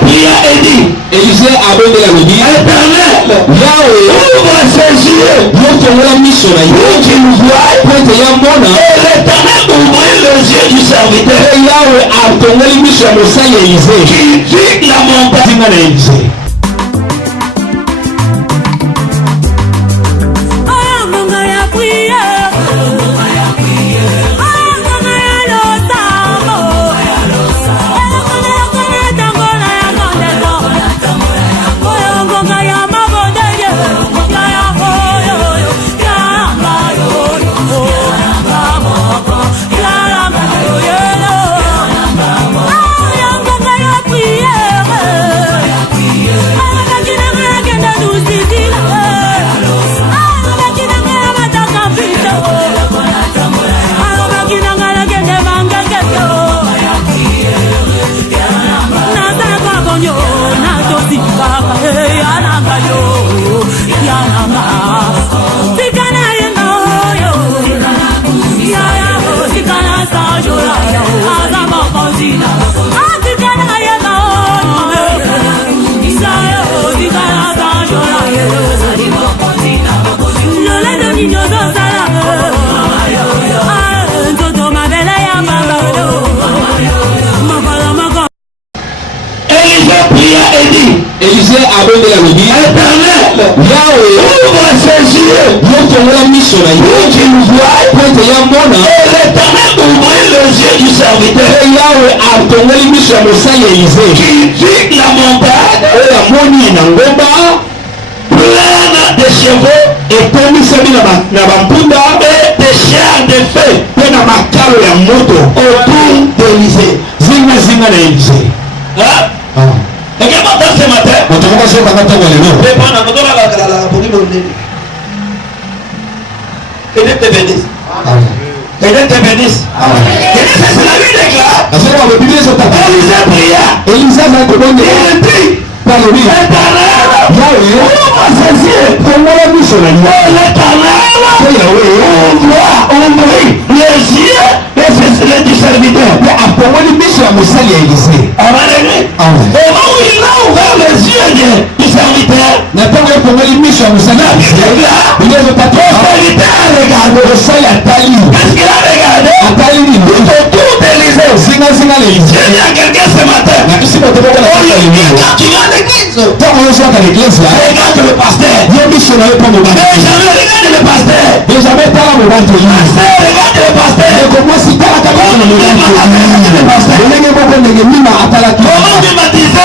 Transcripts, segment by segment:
pria et dit, Élisée a donné la vie. Éternel, Yahweh, ouvre ses yeux, nous te voulons mission. pour qu'il voie. Et L'Éternel ouvrit les yeux du serviteur. Yahweh a donné la mission à Élisée. Qui dit la montagne. Élisée a donné la vie. Éternel, Yahweh, ouvre ses yeux, nous te voulons mission. pour qu'il voie. L'Éternel ouvrit les yeux du serviteur. Et Yahweh a donné la mission à Élisée. Qui dit la montagne, pleine de chevaux Et pour nous, c'est bien et de chairs de feu autour d'Élysée. Zima Élisée. Hein? Et qu'est-ce que ce matin? Et Dieu te bénisse. Et Dieu te bénisse. Et c'est la vie déclare. Élisée pria. Il dit, Éternel, ouvre ses yeux. L'Éternel ouvrit les yeux du serviteur. Au moment où il a ouvert les yeux du serviteur, le serviteur a regardé. Qu'est-ce qu'il a regardé? Tout autour d'Élysée. J'ai dit à quelqu'un ce matin, quand tu vas à l'église, regarde le pasteur. Jamais regarde le pasteur. Regarde le pasteur. Comment tu baptisé dans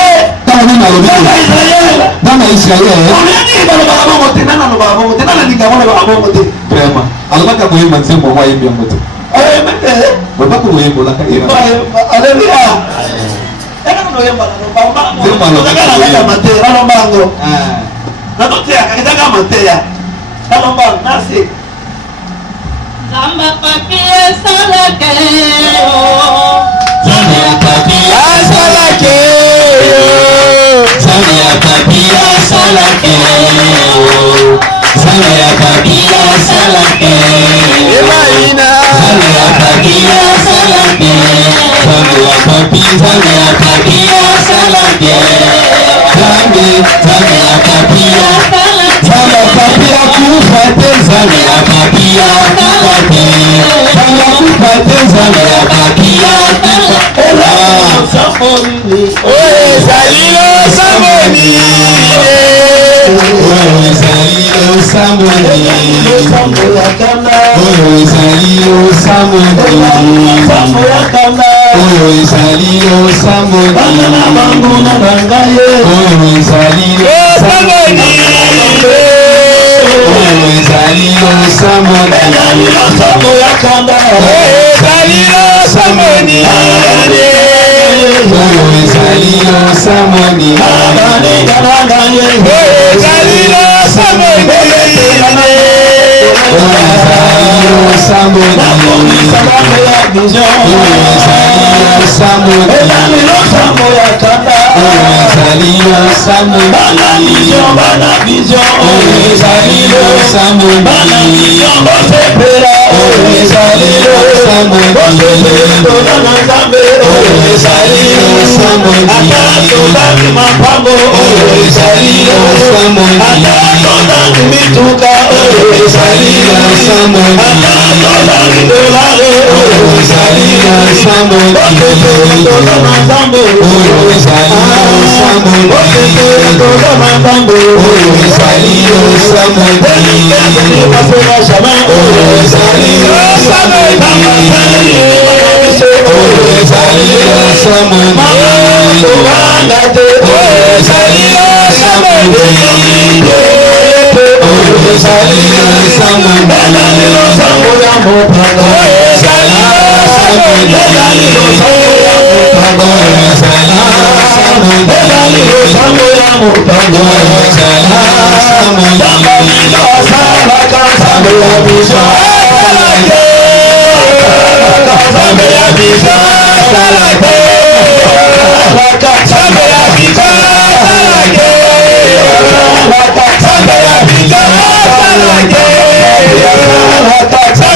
Israël? mapambo ezalilo samoni atatola mituka ezalilo samoni atatola dolare ezalilo samoni tola mazambo ezalilo samoni tola mazambo ezalilo samoni pasera shama ezalilo samoni ezalilo samoni Wangate, Salio Samani, Salio Samani,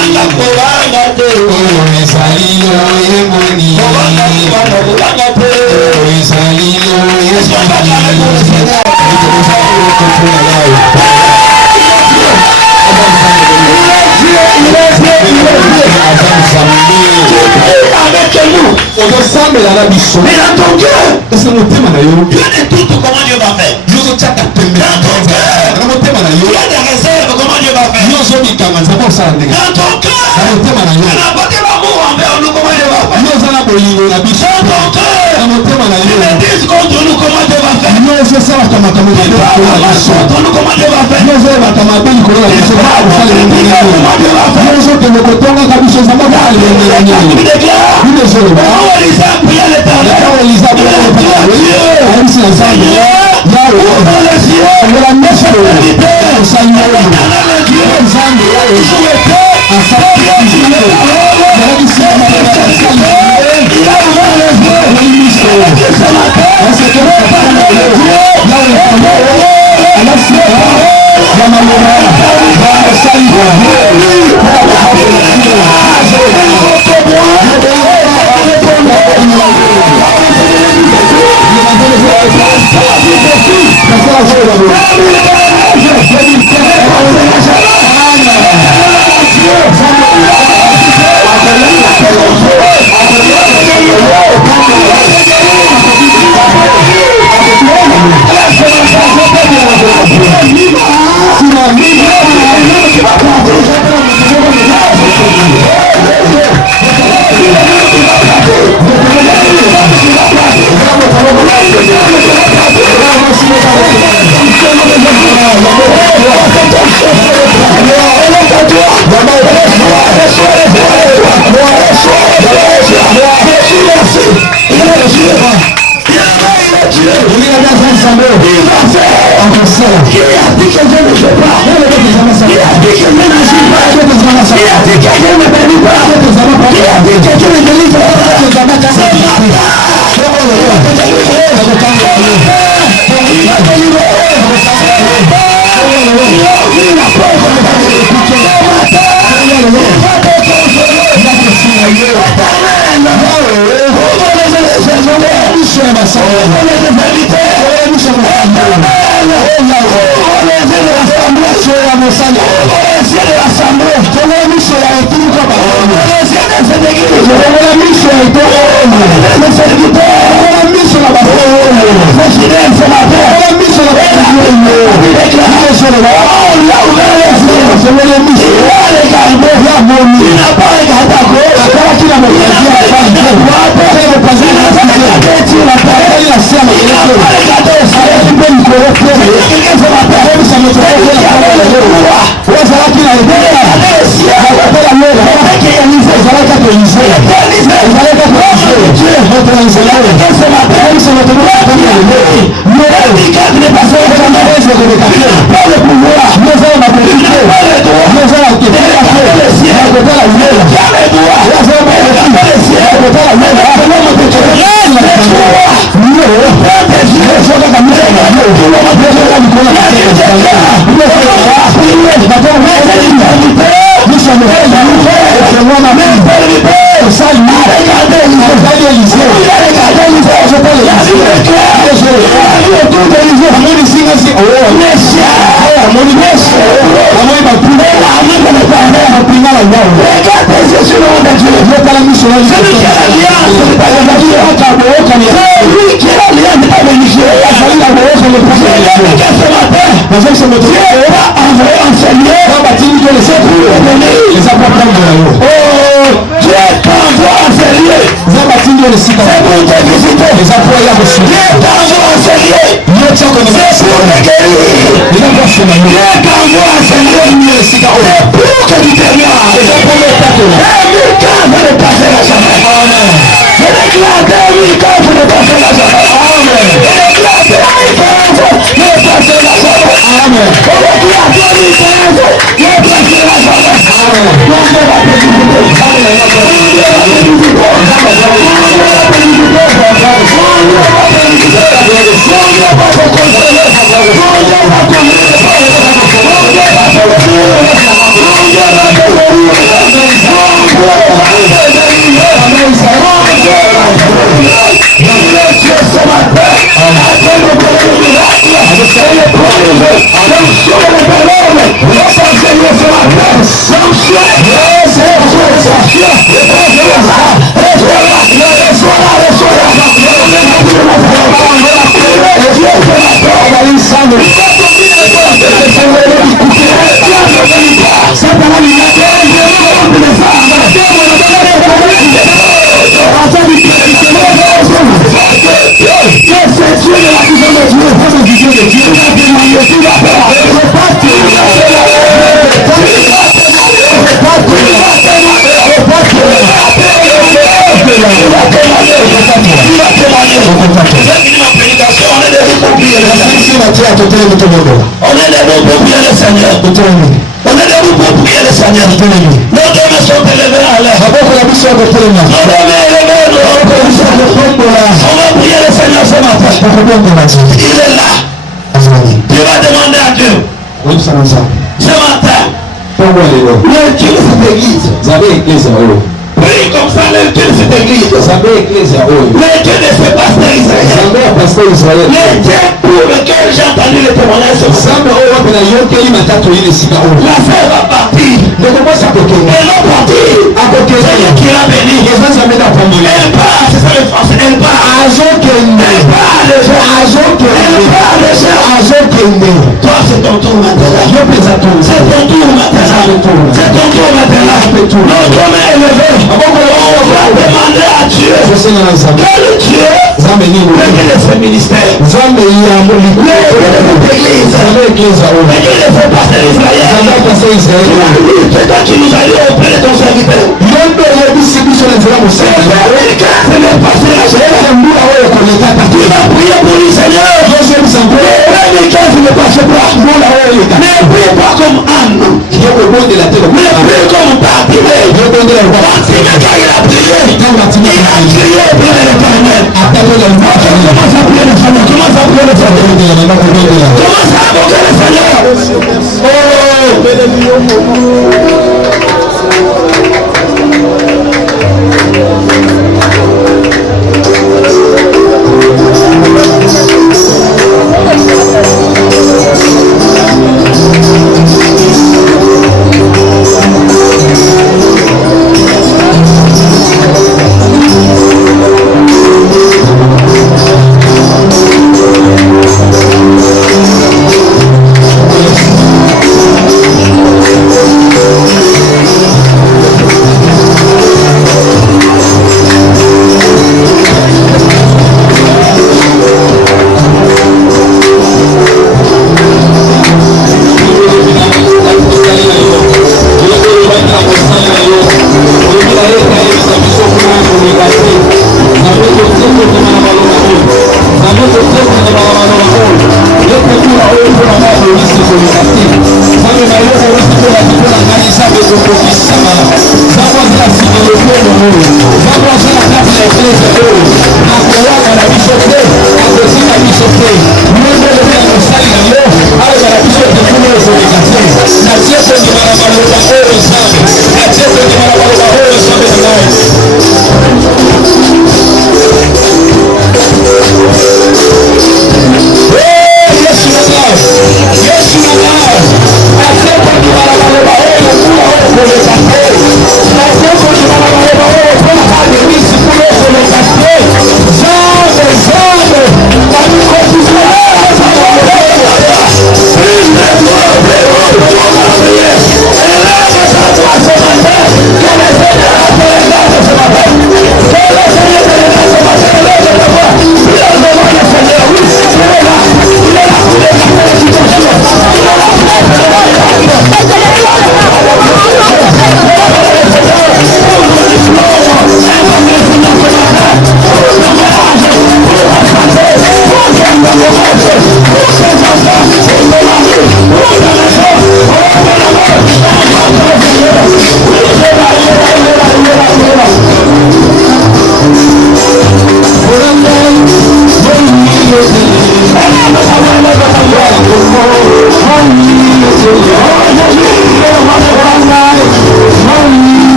Salio mais dans ton cœur, Dieu est tout comment Dieu va faire. Dans ton cœur, il y a des réserves comment Dieu va faire. Dans ton cœur, il y a pas d'amour envers nous comment Dieu va faire. Dans ton cœur, il me dit contre nous comment Dieu va faire. Il parle contre nous comment Dieu va faire. Il parle comment Dieu va faire.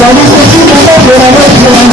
Vamos continuar